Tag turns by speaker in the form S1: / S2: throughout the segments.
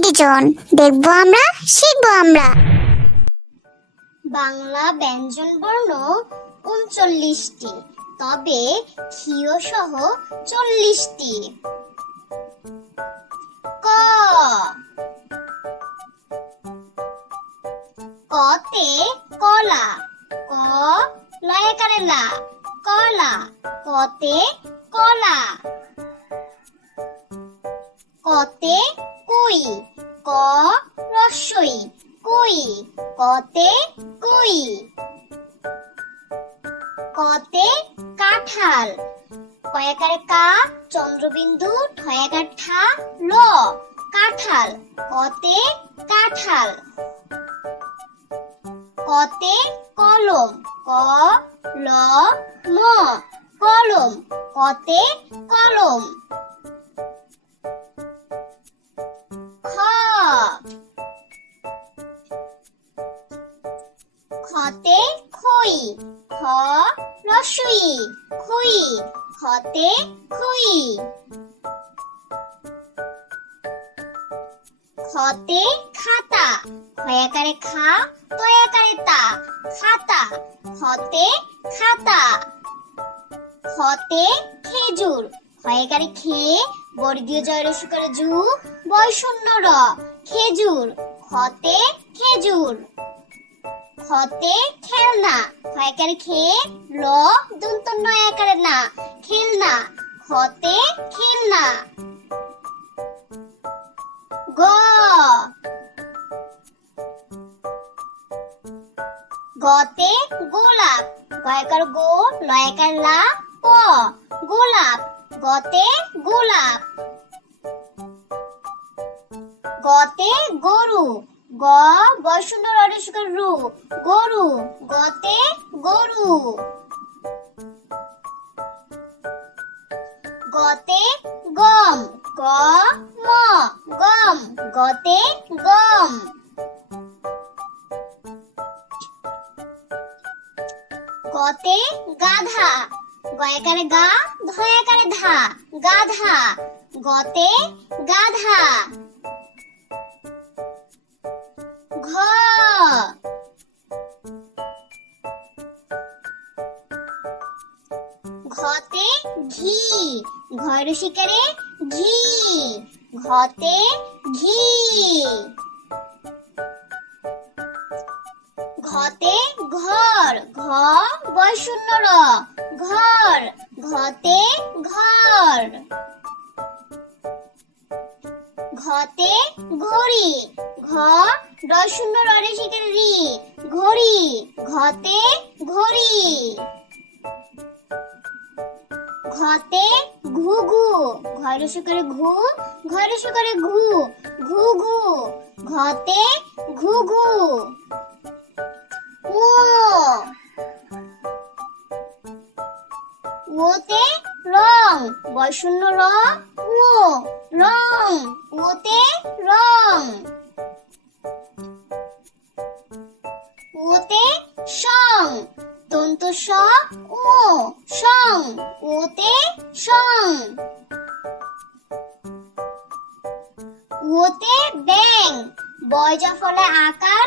S1: Division দেখব আমরা, শিখব আমরা।
S2: বাংলা ব্যঞ্জন বর্ণ উনচল্লিশটি, তবে ক্ষীয় সহ চল্লিশটি। ক। কতে কলা, ক লয়কারে লা কলা, কতে কলা। কতে কুই, ক রস্যই কুই, কতে কুই। কতে কাঁঠাল কয়াকারে কা চন্দ্রবিন্দু ঠয়াকার ঠা ল কাঁঠাল, কতে কাঁঠাল। কতে কলম, ক ল ম, কলম, কতে কলম। খতে খই, খ রসই, খুই খতে খই। খতে খাতা খয়াকারে খা তয়াকারে তা, খাতা খতে খাতা। খতে খেজুর খয়াকারে খে, বর্গীয় জয় রসিকারে জু বয়শূন্য র, খেজুর খতে খেজুর। খতে খেলনা। খয়াকারে খে ল, দন্ত নয় না খেলনা খতে খেলনা। গ। গতে গোলাপ। গয়াকার গো লয়াকার লা, প। গোলাপ, গতে গোলাপ। গতে গরু। গ বসন্ত রডেশকর রু গরু, গতে গরু। গতে গম, গ, ম, গম, গতে গম। গতে গাধা গয়াকারে গা ধয়াকারে ধা, গাধা। গতে গাধা। ঘর শিকারে ঘি, ঘতে ঘি। ঘতে ঘর, ঘ বয়শূন্য র, ঘর, ঘতে ঘর। ঘতে ঘড়ি, ঘ দশূন্য ররে শিখের রি, ঘড়ি, ঘতে ঘড়ি। ঘতে ঘুঘু ঘর সুকারে ঘু, ঘরে সুকারে ঘু ঘুঘু ঘতে ঘুঘু ও, ওতে রং বয়শূন্য র, ও, রং, ওতে রং। ওতে সং দন্ত স ও সং, ওতে সং। ওতে ব্যাং বয় যা ফলে আকার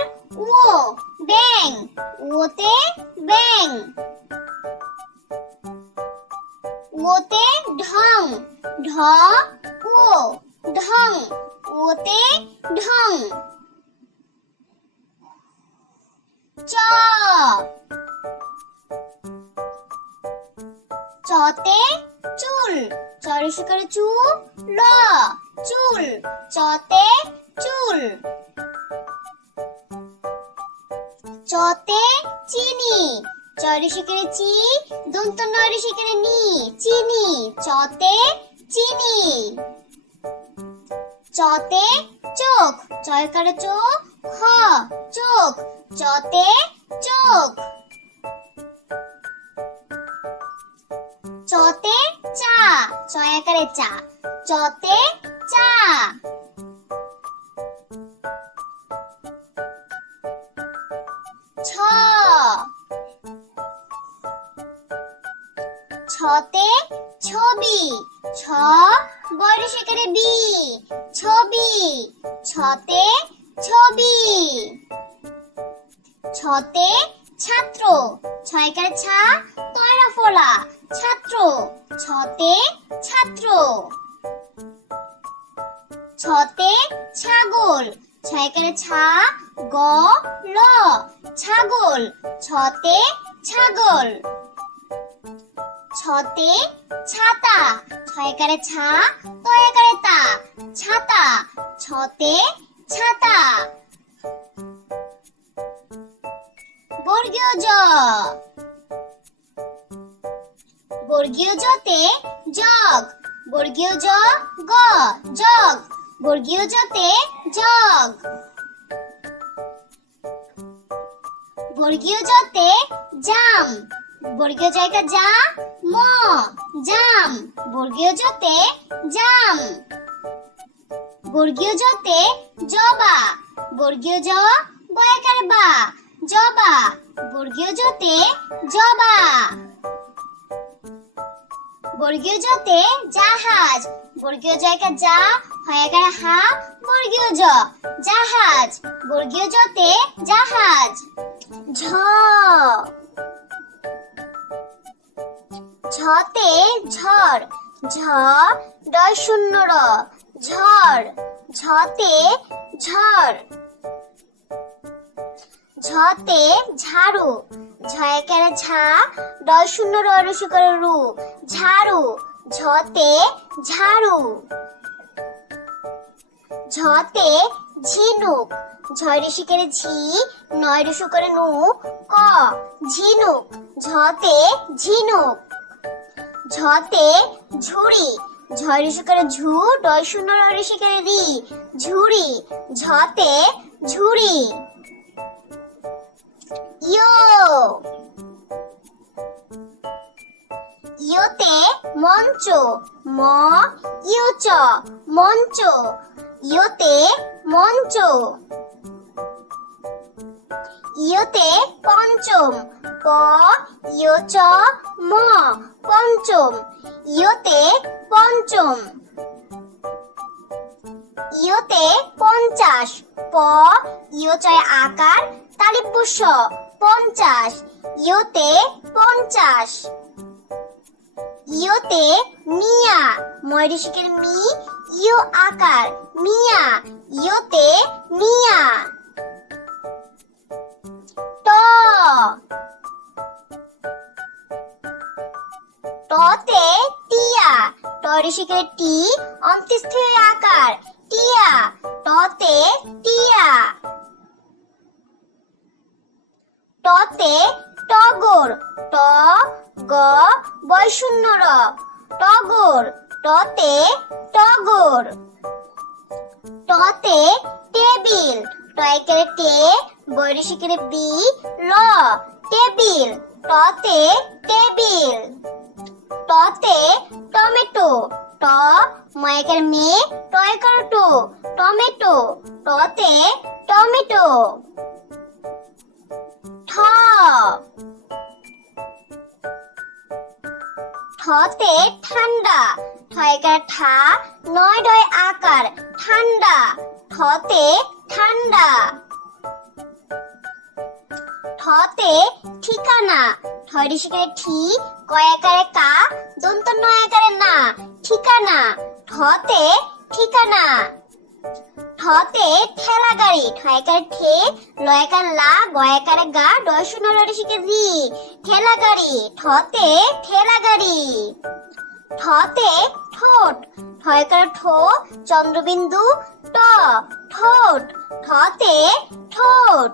S2: ও ব্যাং ওতে ব্যাং ওতে ঢং, ঢ ও ঢং, ওতে ঢং। চ চতে চুল চরে করে চু, ল চুল চতে চুল চতে চিনি চরে শিকারে চি, দন্ত নরে শিকারে নি, চিনি, চতে চিনি। চতে চোখ, চয়কারে চোখ খ, চোখ, চতে চোখ। চতে চা চয়াকারে চা। চতে চা। ছ। ছতে ছবি। ছ বড় সেখানে বি। ছবি। ছতে ছবি। ছতে ছাত্র। ছয়কার ছা তয়রা ফোলা। ছাত্র, ছতে ছাত্র। ছতে ছাগল, ছয়কারে ছা, গ, ল, ছাগল, ছতে ছাগল। ছতে ছাতা, ছয়কারে ছা, তয়কারে তা, ছাতা, ছতে ছাতা। বর্গীয় জ বর্গীয় জতে জগ, বর্গীয় জ গ, জগ, বর্গীয় জতে জগ। বর্গীয় জতে জাম, বর্গীয় জায়গা যা ম, জাম, বর্গীয় জতে জাম। বর্গীয় জতে জবা, বর্গীয় জ বয়াকার বা, জবা, বর্গীয় জতে জবা। বর্গীয় জতে জাহাজ। বর্গীয় জায়গা যা হয়াকার হা, বর্গীয় জ, জাহাজ। বর্গীয় জতে জাহাজ। ঝ। ঝতে ঝড়। ঝ ডয় শূন্য র। ঝড়। ঝতে ঝড়। ঝতে ঝাড়ু। ঝয়কারে ঝা ডয় শূন্য র রসু রু। ঝাড়ু ঝতে ঝাড়ু ঝতে ঝিনুক, ঝয় ঋষি ঝি, নয় ঋষু করে নু। ক, ঝিনুক, ঝতে ঝিনুক। ঝতে ঝুড়ি, ঝয় ঋষি করে ঝু ডয় শূন্য র ঋষি রি। ঝুড়ি, ঝতে ঝুড়ি। ইয়ো ইয়োতে মঞ্চ ম ইয়োচ মঞ্চ ইয়োতে মঞ্চ ইয়োতে পঞ্চম প ইয়োচ ম পঞ্চম ইয়োতে পঞ্চম ইয়োতে পঞ্চাশ, প, ইয়োচয় আকার তালিব্যস্য পঞ্চাশ, ইয়োতে পঞ্চাশ। ইয়োতে মিয়া, ময়ূরশিকের মি, ইয়ো আকার, মিয়া, ইয়োতে মিয়া। ট। টতে টিয়া টরিশিকের টি, অন্ত্যেষ্ঠীয় আকার টিয়া টিয়া। টগর ট গ বয়শূন্য র টগর টতে টগর। টতে টেবিল টয়কের টে বৈরিশিকের বি ল টেবিল। টতে টেবিল। টতে টমেটো, ট, ময়কের মে টতে টমেটো। ঠ ঠতে ঠান্ডা। ঠয়কার ঠা নয় ডয় আকার। ঠান্ডা। ঠতে ঠান্ডা। ঠতে ঠিকানা। ঠয় ঋষিকারে ঠি কয়াকারে কা, দন্ত নয়াকারে না। ঠিকানা। ঠতে ঠিকানা। ঠতে ঠেলা গাড়ি। ঠয়কার ঠে লয়কার লা, গয়কার গা ডয় শিখে রি। ঠেলা গাড়ি ঠতে ঠেলা গাড়ি। ঠতে ঠোঁট ঠয়কার ঠো, চন্দ্রবিন্দু ট, ঠোঁট ঠতে ঠোঁট।